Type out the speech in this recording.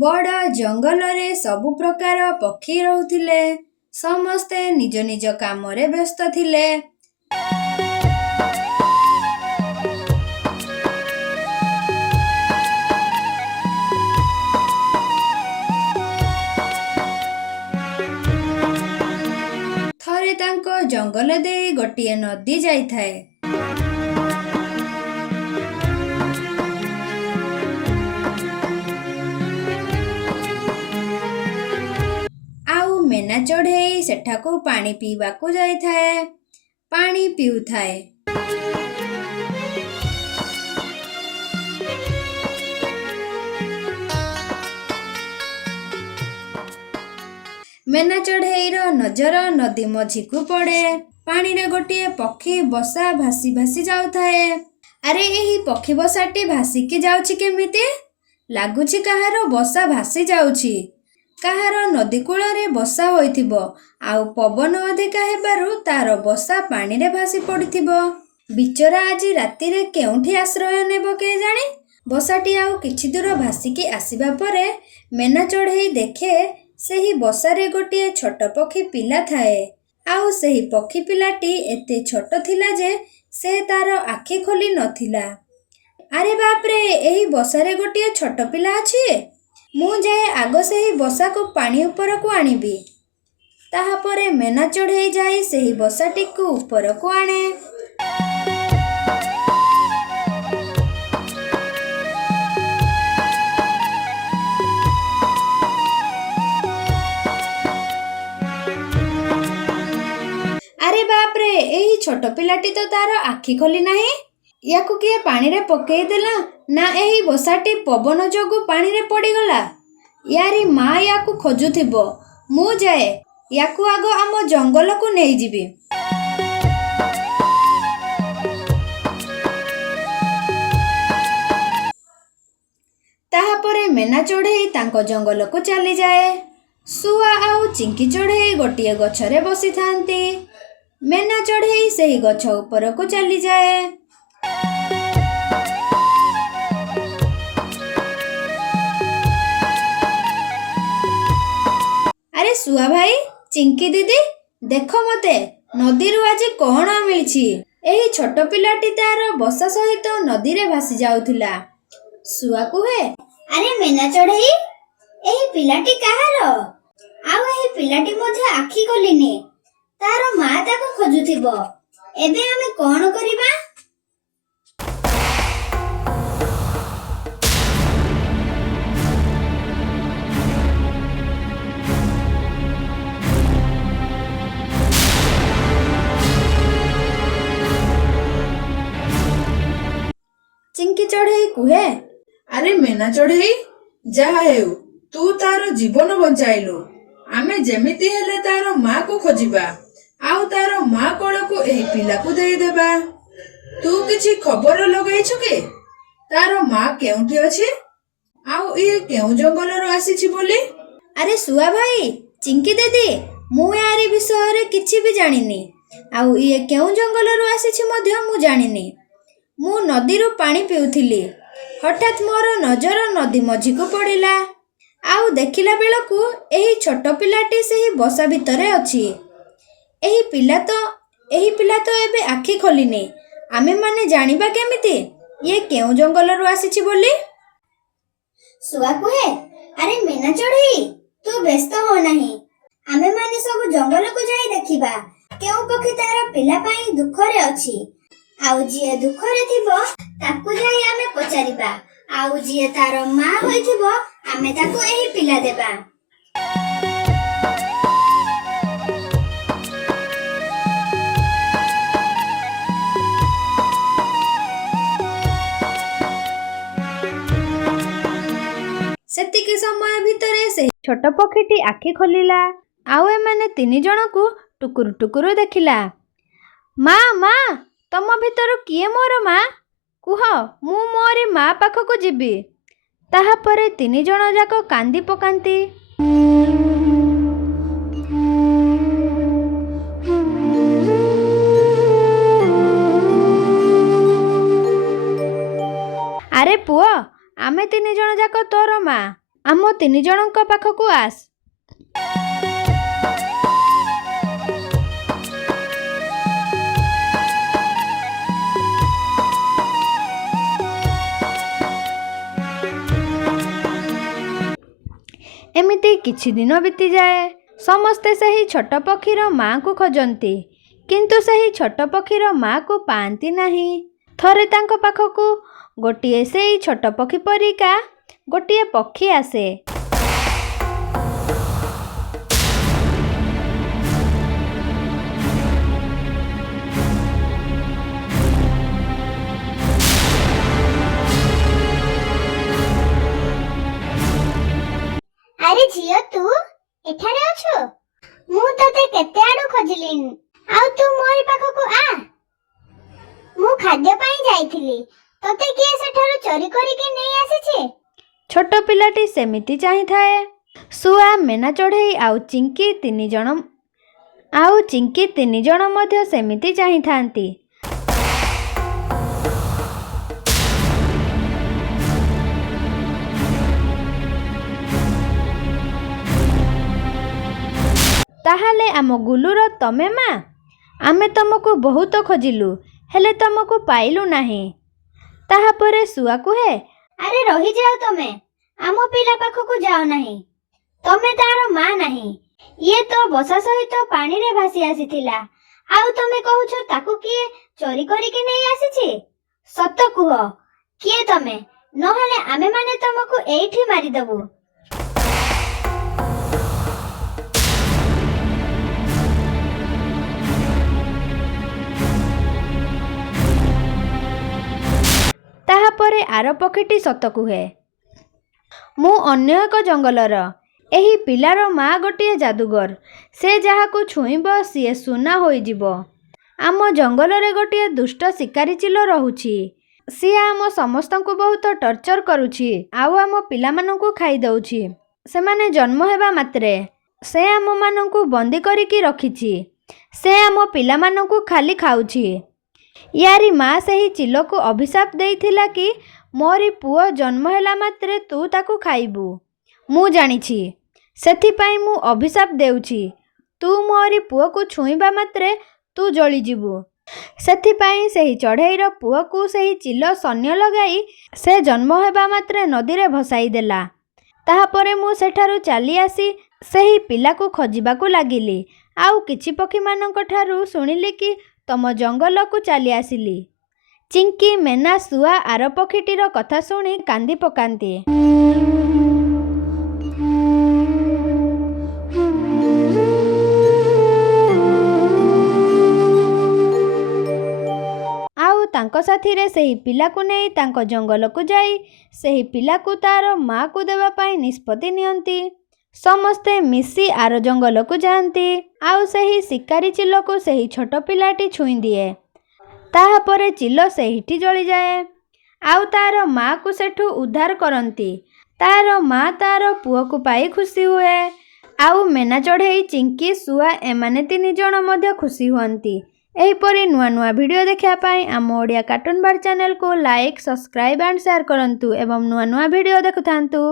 ବଡ଼ ଜଙ୍ଗଲରେ ସବୁ ପ୍ରକାର ପକ୍ଷୀ ରହୁଥିଲେ। ସମସ୍ତେ ନିଜ ନିଜ କାମରେ ବ୍ୟସ୍ତ ଥିଲେ। ଥରେ ତାଙ୍କ ଜଙ୍ଗଲ ଦେଇ ଗୋଟିଏ ନଦୀ ଯାଇଥାଏ। ଆଉ ମେନା ଚଢ଼େଇ ସେଠାକୁ ପାଣି ପିଇବାକୁ ଯାଇଥାଏ। ପାଣି ପିଉଥାଏ। ମେନା ଚଢ଼େଇର ନଜର ନଦୀ ମଝିକୁ ପଡ଼େ। ପାଣିରେ ଗୋଟିଏ ପକ୍ଷୀ ବସା ଭାସି ଭାସି ଯାଉଥାଏ। ଆରେ ଏହି ପକ୍ଷୀ ବସାଟି ଭାସିକି ଯାଉଛି କେମିତି? ଲାଗୁଛି କାହାର ବସା ଭାସି ଯାଉଛି। କାହାର ନଦୀ କୂଳରେ ବସା ହୋଇଥିବ। ଆଉ ପବନ ଅଧିକା ହେବାରୁ ତାର ବସା ପାଣିରେ ଭାସି ପଡ଼ିଥିବ। ବିଚରା ଆଜି ରାତିରେ କେଉଁଠି ଆଶ୍ରୟ ନେବ କେଜାଣି? ବସାଟି ଆଉ କିଛି ଦୂର ଭାସିକି ଆସିବା ପରେ ମେନା ଚଢ଼େଇ ଦେଖେ ସେହି ବସାରେ ଗୋଟିଏ ଛୋଟ ପକ୍ଷୀ ପିଲା ଥାଏ। ଆଉ ସେହି ପକ୍ଷୀ ପିଲାଟି ଏତେ ଛୋଟ ଥିଲା ଯେ ସେ ତାର ଆଖି ଖୋଲି ନଥିଲା। ଆରେ ବାପରେ, ଏହି ବସାରେ ଗୋଟିଏ ଛୋଟ ପିଲା ଅଛି। ମୁଁ ଯାଏ ଆଗ ସେହି ବସାକୁ ପାଣି ଉପରକୁ ଆଣିବି। ତାହାପରେ ମେନା ଚଢ଼େଇ ଯାଇ ସେହି ବସାଟିକୁ ଉପରକୁ ଆଣେ। ଆରେ ବାପରେ, ଏହି ଛୋଟ ପିଲାଟି ତ ତାର ଆଖି ଖୋଲି ନାହିଁ। ୟାକୁ କିଏ ପାଣିରେ ପକେଇ ଦେଲା ନା ଏହି ବସାଟି ପବନ ଯୋଗୁଁ ପାଣିରେ ପଡ଼ିଗଲା? ୟାରି ମା ୟାକୁ ଖୋଜୁଥିବ। ମୁଁ ଯାଏ ୟାକୁ ଆଗ ଆମ ଜଙ୍ଗଲକୁ ନେଇଯିବି। ତାହାପରେ ମେନା ଚଢ଼େଇ ତାଙ୍କ ଜଙ୍ଗଲକୁ ଚାଲିଯାଏ। ଶୁଆ ଆଉ ଚିଙ୍କି ଚଢ଼େଇ ଗୋଟିଏ ଗଛରେ ବସିଥାନ୍ତି। ମେନା ଚଢ଼େଇ ସେହି ଗଛ ଉପରକୁ ଚାଲିଯାଏ। ଆରେ ଶୁଆ ଭାଇ, ଚିଙ୍କି ଦିଦି, ଦେଖ ମତେ ନଦୀରୁ ଆଜି କଣ ମିଳିଛି। ଏହି ଛୋଟ ପିଲାଟି ତାର ବସା ସହିତ ନଦୀରେ ଭାସି ଯାଉଥିଲା। ଶୁଆ କୁହେ, ଆରେ ମେନା ଚଢ଼େଇ, ଏହି ପିଲାଟି କାହାର? ଆଉ ଏହି ପିଲାଟି ମଧ୍ୟ ଆଖି ଖୋଲିନି। ତାର ମା ତାକୁ ଖୋଜୁଥିବ। ଏବେ ଆମେ କଣ କରିବା? ଚିଙ୍କି ଚଢ଼େଇ କୁହେ, ଆରେ ମେନା ଚଢ଼େଇ, ଯାହା ହେଉ ତୁ ତାର ଜୀବନ ବଞ୍ଚାଇଲୁ। ଆମେ ଯେମିତି ହେଲେ ତାର ମାକୁ ଖୋଜିବା ଆଉ ତାର ମା କୋଳକୁ ଏହି ପିଲାକୁ ଦେଇଦେବା। ତୁ କିଛି ଖବର ଲଗାଇଛୁ କି ତାର ମା କେଉଁଠି ଅଛି ଆଉ ଇଏ କେଉଁ ଜଙ୍ଗଲରୁ ଆସିଛି ବୋଲି? ଆରେ ଶୁଆ ଭାଇ, ଚିଙ୍କି ଦିଦି, ମୁଁ ୟାରି ବିଷୟରେ କିଛି ବି ଜାଣିନି। ଆଉ ଇଏ କେଉଁ ଜଙ୍ଗଲରୁ ଆସିଛି ମଧ୍ୟ ମୁଁ ଜାଣିନି। ମୁଁ ନଦୀରୁ ପାଣି ପିଉଥିଲି। ହଠାତ୍ ମୋର ନଜର ନଦୀ ମଝିକୁ ପଡ଼ିଲା। ଆଉ ଦେଖିଲା ବେଳକୁ ଏହି ଛୋଟ ପିଲାଟି ସେହି ବସା ଭିତରେ ଅଛି। ଏହି ପିଲା ତ ଏବେ ଆଖି ଖୋଲିନି। ଆମେମାନେ ଜାଣିବା କେମିତି ଇଏ କେଉଁ ଜଙ୍ଗଲରୁ ଆସିଛି ବୋଲି? ଶୁଆ କୁହେ, ଆରେ ମେନା ଚଢ଼େଇ, ତୁ ବ୍ୟସ୍ତ ହୋ ନାହିଁ। ଆମେମାନେ ସବୁ ଜଙ୍ଗଲକୁ ଯାଇ ଦେଖିବା କେଉଁ ପକ୍ଷୀ ତାର ପିଲା ପାଇଁ ଦୁଃଖରେ ଅଛି। ଆଉ ଯିଏ ଦୁଃଖରେ ଥିବ ତାକୁ ଯାଇ ଆମେ ପଚାରିବା। ଆଉ ଯିଏ ତାର ମା ହୋଇଥିବ ଆମେ ତାକୁ ଏହି ପିଲା ଦେବା। ସେତିକି ସମୟ ଭିତରେ ସେହି ଛୋଟ ପକ୍ଷୀଟି ଆଖି ଖୋଲିଲା। ଆଉ ଏମାନେ ତିନି ଜଣଙ୍କୁ ଟୁକୁରୁ ଟୁକୁରୁ ଦେଖିଲା। ମା, ମା, ତମ ଭିତରୁ କିଏ ମୋର ମା? କୁହ, ମୁଁ ମୋରି ମା ପାଖକୁ ଯିବି। ତାହାପରେ ତିନି ଜଣ ଯାକ କାନ୍ଦି ପକାନ୍ତି। ଆରେ ପୁଅ, ଆମେ ତିନି ଜଣ ଯାକ ତୋର ମା। ଆମ 3 ଜଣଙ୍କ ପାଖକୁ ଆସ। ଏମିତି କିଛି ଦିନ ବିତିଯାଏ। ସମସ୍ତେ ସେହି ଛୋଟ ପକ୍ଷୀର ମାଆକୁ ଖୋଜନ୍ତି, କିନ୍ତୁ ସେହି ଛୋଟ ପକ୍ଷୀର ମାଆକୁ ପାଆନ୍ତି ନାହିଁ। ଥରେ ତାଙ୍କ ପାଖକୁ ଗୋଟିଏ ସେଇ ଛୋଟ ପକ୍ଷୀ ପରିକା ଗୋଟିଏ ପକ୍ଷୀ ଆସେ। ଆରେ ଝିଅ, ତୁ ଏଠାରେ ଅଛୁ? ମୁଁ ତତେ କେତେ ଆଡୁ ଖୋଜିଲିଣି, ଆଉ ତୁ ମୋରି ପାଖକୁ ଆ। ମୁଁ ଖାଦ୍ୟ ପାଇଁ ଯାଇଥିଲି, ତତେ କିଏ ସେଠାରୁ ଚୋରି କରିକି ନେଇ ଆସିଛି? ଛୋଟ ପିଲାଟି ସେମିତି ଚାହିଁଥାଏ। ଶୁଆ, ମେନା ଚଢ଼େଇ ଆଉ ଚିଙ୍କି 3 ଜଣ ମଧ୍ୟ ସେମିତି ଚାହିଁଥାନ୍ତି। ତାହେଲେ ଆମ ଗୁଲୁର ତମେ ମା? ଆମେ ତମକୁ ବହୁତ ଖୋଜିଲୁ, ହେଲେ ତମକୁ ପାଇଲୁ ନାହିଁ। ତାହାପରେ ଶୁଆ କୁହେ, ଆରେ ରହିଯାଅ ତମେ, ଆମ ପିଲା ପାଖକୁ ଯାଅ ନାହିଁ। ତମେ ତାର ମା ନାହିଁ। ଇଏ ତ ବସା ସହିତ ପାଣିରେ ଭାସି ଆସିଥିଲା, ଆଉ ତମେ କହୁଛ ତାକୁ କିଏ ଚୋରି କରିକି ନେଇ ଆସିଛି? ସତ କୁହ, କିଏ ତମେ? ନହେଲେ ଆମେମାନେ ତମକୁ ଏଇଠି ମାରିଦେବୁ। ତାହାପରେ ଆର ପକ୍ଷୀଟି ସତ କୁହେ, ମୁଁ ଅନ୍ୟ ଏକ ଜଙ୍ଗଲର। ଏହି ପିଲାର ମା ଗୋଟିଏ ଯାଦୁଗର। ସେ ଯାହାକୁ ଛୁଇଁବ ସିଏ ସୁନା ହୋଇଯିବ। ଆମ ଜଙ୍ଗଲରେ ଗୋଟିଏ ଦୁଷ୍ଟ ଶିକାରୀ ଚିଲ ରହୁଛି। ସିଏ ଆମ ସମସ୍ତଙ୍କୁ ବହୁତ ଟର୍ଚର କରୁଛି, ଆଉ ଆମ ପିଲାମାନଙ୍କୁ ଖାଇଦେଉଛି। ସେମାନେ ଜନ୍ମ ହେବା ମାତ୍ରେ ସେ ଆମମାନଙ୍କୁ ବନ୍ଦୀ କରିକି ରଖିଛି। ସେ ଆମ ପିଲାମାନଙ୍କୁ ଖାଲି ଖାଉଛି। ୟାରି ମା ସେହି ଚିଲକୁ ଅଭିଶାପ ଦେଇଥିଲା କି ମୋରି ପୁଅ ଜନ୍ମ ହେଲା ମାତ୍ରେ ତୁ ତାକୁ ଖାଇବୁ। ମୁଁ ଜାଣିଛି, ସେଥିପାଇଁ ମୁଁ ଅଭିଶାପ ଦେଉଛି। ତୁ ମୋରି ପୁଅକୁ ଛୁଇଁବା ମାତ୍ରେ ତୁ ଜଳିଯିବୁ। ସେଥିପାଇଁ ସେହି ଚଢ଼େଇର ପୁଅକୁ ସେହି ଚିଲ ଶନ୍ୟ ଲଗାଇ ସେ ଜନ୍ମ ହେବା ମାତ୍ରେ ନଦୀରେ ଭସାଇ ଦେଲା। ତାହାପରେ ମୁଁ ସେଠାରୁ ଚାଲି ଆସି ସେହି ପିଲାକୁ ଖୋଜିବାକୁ ଲାଗିଲି, ଆଉ କିଛି ପକ୍ଷୀମାନଙ୍କ ଠାରୁ ଶୁଣିଲି କି ତମ ଜଙ୍ଗଲକୁ ଚାଲି ଆସିଲି। ଚିଙ୍କି, ମେନା, ଶୁଆ ଆର ପକ୍ଷୀଟିର କଥା ଶୁଣି କାନ୍ଦି ପକାନ୍ତି। ଆଉ ତାଙ୍କ ସାଥିରେ ସେହି ପିଲାକୁ ନେଇ ତାଙ୍କ ଜଙ୍ଗଲକୁ ଯାଇ ସେହି ପିଲାକୁ ତାର ମାଆକୁ ଦେବା ପାଇଁ ନିଷ୍ପତ୍ତି ନିଅନ୍ତି। ସମସ୍ତେ ମିଶି ଆର ଜଙ୍ଗଲକୁ ଯାଆନ୍ତି, ଆଉ ସେହି ଶିକାରୀ ଚିଲକୁ ସେହି ଛୋଟ ପିଲାଟି ଛୁଇଁ ଦିଏ। ତାହାପରେ ଚିଲ ସେହିଠି ଜଳିଯାଏ, ଆଉ ତାର ମାଆକୁ ସେଠୁ ଉଦ୍ଧାର କରନ୍ତି। ତାର ମା ତାର ପୁଅକୁ ପାଇ ଖୁସି ହୁଏ, ଆଉ ମେନା ଚଢ଼େଇ, ଚିଙ୍କି, ଶୁଆ ଏମାନେ 3 ଜଣ ମଧ୍ୟ ଖୁସି ହୁଅନ୍ତି। ଏହିପରି ନୂଆ ନୂଆ ଭିଡ଼ିଓ ଦେଖିବା ପାଇଁ ଆମ ଓଡ଼ିଆ କାର୍ଟୁନ ବାର୍ଡ଼ ଚ୍ୟାନେଲକୁ ଲାଇକ୍, ସବସ୍କ୍ରାଇବ୍ ଆଣ୍ଡ ସେୟାର କରନ୍ତୁ ଏବଂ ନୂଆ ନୂଆ ଭିଡ଼ିଓ ଦେଖୁଥାନ୍ତୁ।